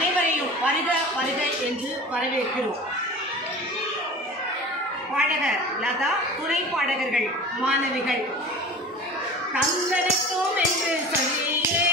அனைவரையும் வருக வருக என்று வரவேற்கிறோம். பாடகர் லதா, துணை பாடகர்கள் மாணவிகள் தங்கடத்தோம் என்று சொல்லியே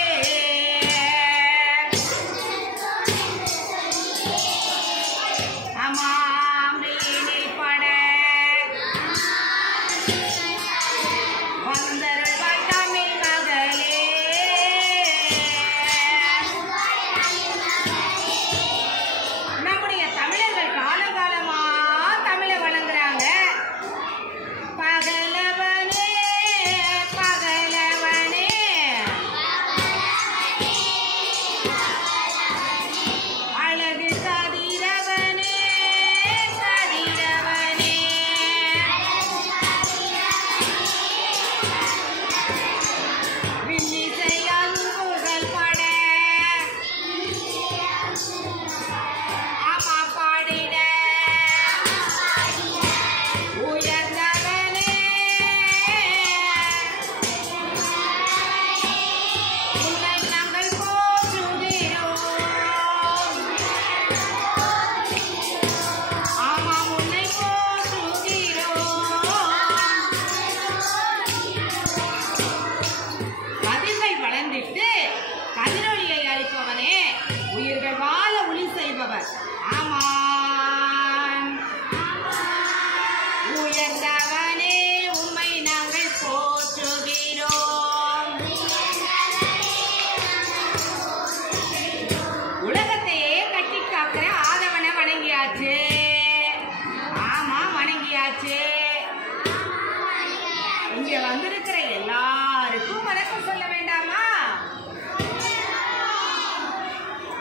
இங்க வந்திருக்கிற எல்லாருக்கும் வணக்கம் சொல்ல வேண்டாமா?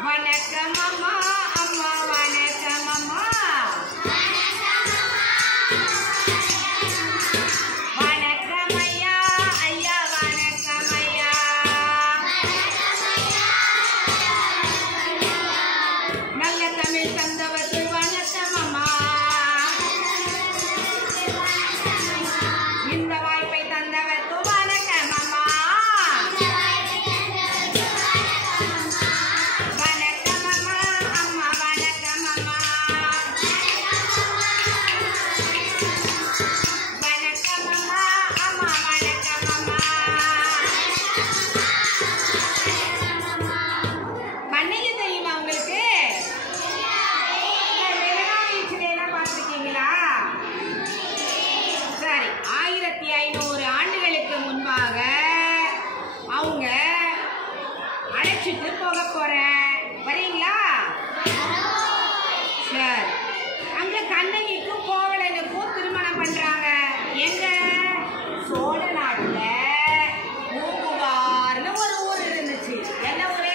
வணக்கம் அம்மா, அம்மா வணக்கம் அம்மா, வணக்கம் ஐயா, ஐயா வணக்கம் ஐயா, நல்ல தமிழ் தந்தவருக்கு வணக்கம் அம்மா, இந்த வாய்ப்பை தந்தவருக்கு வணக்கம் அம்மா, வணக்கம் அம்மா, அம்மா வணக்கம் அம்மா, வணக்கம் அம்மா, அம்மா வணக்கம் அம்மா. கண்ணைய தெரியுமா உங்களுக்கு? மெரினா பீச்சில் எல்லாம் பார்த்துருக்கீங்களா? சரி, 1500 ஆண்டுகளுக்கு முன்பாக அவங்க அழைச்சிட்டு போக போறேன், வரீங்களா? சரி, அங்க கண்ணகிக்கும் கோவலனுக்கும் திருமணம் பண்றாங்க. எங்க? சோழ நாட்டுல பூம்புகார்னு ஒரு ஊர் இருந்துச்சு. என்ன ஊரு?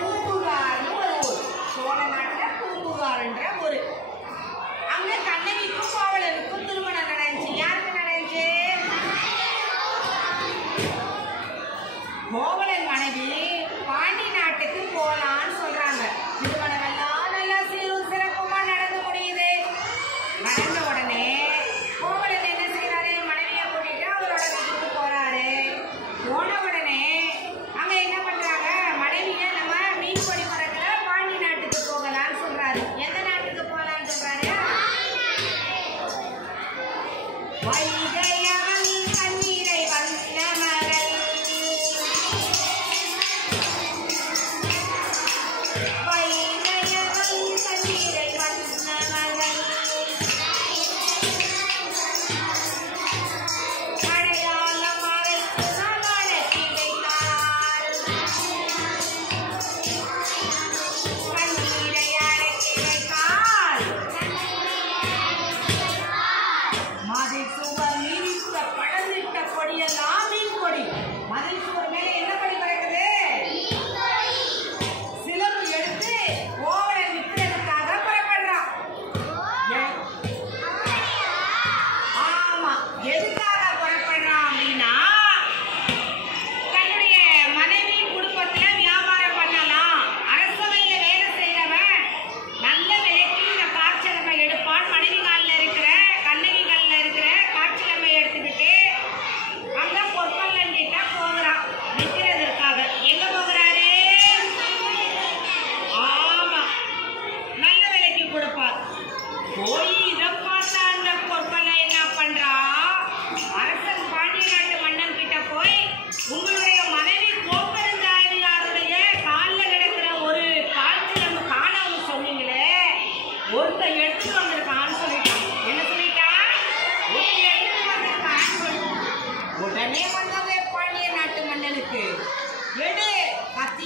பூம்புகார்னு ஒரு ஊர். சோழ நாட்டுல பூம்புகார்ன்ற ஊரு. அங்க கண்ணகிக்கும் கோவலனுக்கும் திருமணம் நடந்துச்சு. யாருக்கு நடந்துச்சு? கோவலன் மனைவி பாண்டி நாட்டுக்கு போலான்னு சொல்றாங்க. திருமணம் எல்லாம் நல்லா சீரும் சிறப்புமா நடந்து முடியுது. நடந்த உடனே கோவலன் என்ன செய்யறாரு? மனைவியை கூட்டிட்டு அவரோட வீட்டுக்கு போறாரு. போன உடனே அங்க என்ன பண்றாங்க? மனைவியை நம்ம மீன் கொடி மரத்துல பாண்டி நாட்டுக்கு போகலான்னு சொல்றாரு. எந்த நாட்டுக்கு போகலான்னு சொல்றாரு? வைகையவன் கண்ணீரை வந்த மகள்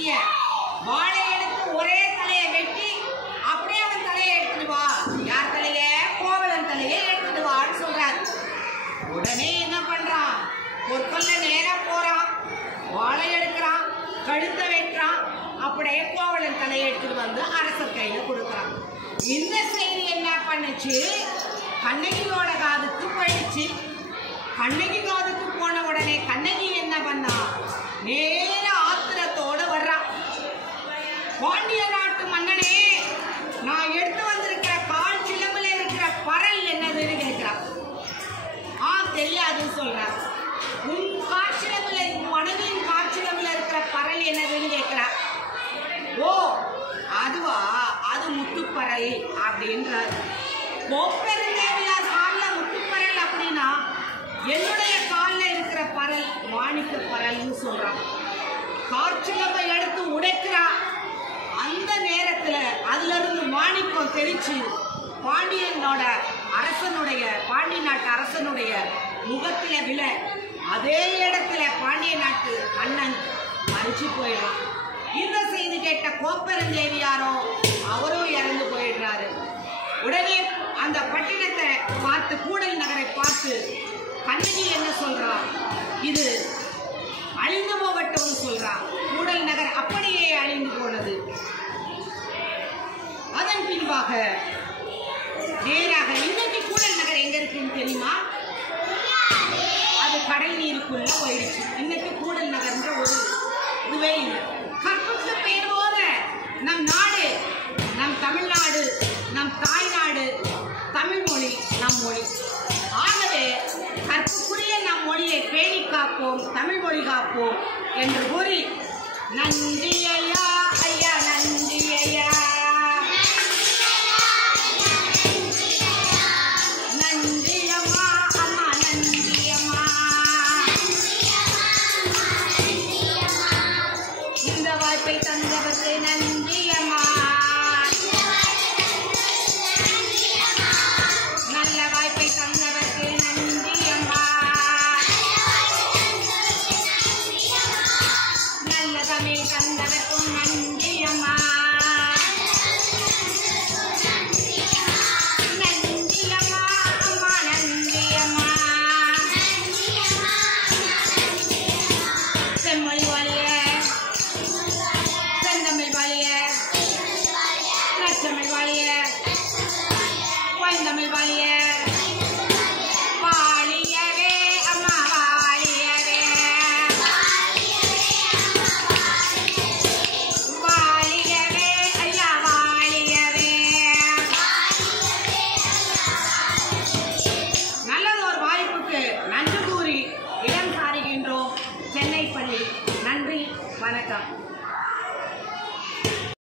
சத்திய வாழை எடுத்து ஒரே தலையை வெட்டி அப்படியே அவன் தலையை எடுத்துட்டு வா. யார் தலைய? கோவலன் தலையை எடுத்துட்டு வான்னு சொல்றாரு. உடனே என்ன பண்றான்? பொற்கொல்ல நேரா போறான், வாழை எடுக்கிறான், கழுத்தை வெட்டுறான், அப்படியே கோவலன் தலையை எடுத்துட்டு வந்து அரசர் கையில கொடுக்குறான். இந்த செய்தி என்ன பண்ணுச்சு? கண்ணகியோட காதுக்கு போயிடுச்சு. கண்ணகி காதுக்கு போன உடனே கண்ணகி என்ன பண்ணா? நேர ஆத்திரத்தோட வர்றா. பாண்டிய நாட்டு மன்னனே, நான் எடுத்து வந்திருக்கிற கால் சிலம்புல இருக்கிற பரல் என்னதுன்னு கேட்கிறான். தெரியாதுன்னு சொல்றான். உன் காட்சிலம்புல, மனைவியின் காட்சிலம்புல இருக்கிற பரல் என்னதுன்னு கேட்கிறா. ஓ அதுவா, அது முத்துப்பரல் அப்படின்றார். கோப்பெருந்தேவியார் காலில் முத்துப்பரல் அப்படின்னா என்னுடைய காலில் இருக்கிற பரல் மாணிக்க பரல்னு சொல்றான். காட்சிலம்பை எடுத்து உடைக்கிறா. அந்த நேரத்துல அதுல இருந்து மாணிக்கம் தெரிச்சு பாண்டியனோட அரசனுடைய, பாண்டிய நாட்டு அரசனுடைய முகத்தில விழ அதே இடத்துல பாண்டிய நாட்டு மன்னன் மறிச்சு போயிடலாம். இந்த செய்தி கேட்ட கோப்பெருந்தேவியாரோ அவரும் இறந்து போயிடுறாரு. உடனே அந்த பட்டினத்தை பார்த்து, கூடல் நகரை பார்த்து கண்ணகி என்ன சொல்றா? இது அழிந்து போகட்டும்னு சொல்றா. கூடல் நகர் அப்படியே அழிந்து போனது. அதன் பின்பாக நேராக இன்னைக்கு கூடல் நகர் எங்க இருக்குன்னு தெரியுமா? அது கடல் நீருக்குள்ள போயிடுச்சு. இன்னைக்கு கூடல் நகர்ன்ற ஒரு இதுவே இல்லை. கற்புக்கு பேர் போத நம் நாடு, நம் தமிழ்நாடு, நம் தாய்நாடு, தமிழ் மொழி நம் மொழி. ஆகவே கற்புக்குரிய நம் மொழியை பேணி காப்போம், தமிழ் மொழி காப்போம் என்று கூறி நன்றி ஐயா, ஐயா நன்றி ஐயா, நன்றி அம்மா, அம்மா நன்றி அம்மா. இந்த வாய்ப்பை தந்தவருக்கு நன்றி அம்மா, நல்ல வாய்ப்பை தந்தவருக்கு நன்றி அம்மா, நல்ல தமிழ் தந்தவருக்கும் நன்றி அம்மா.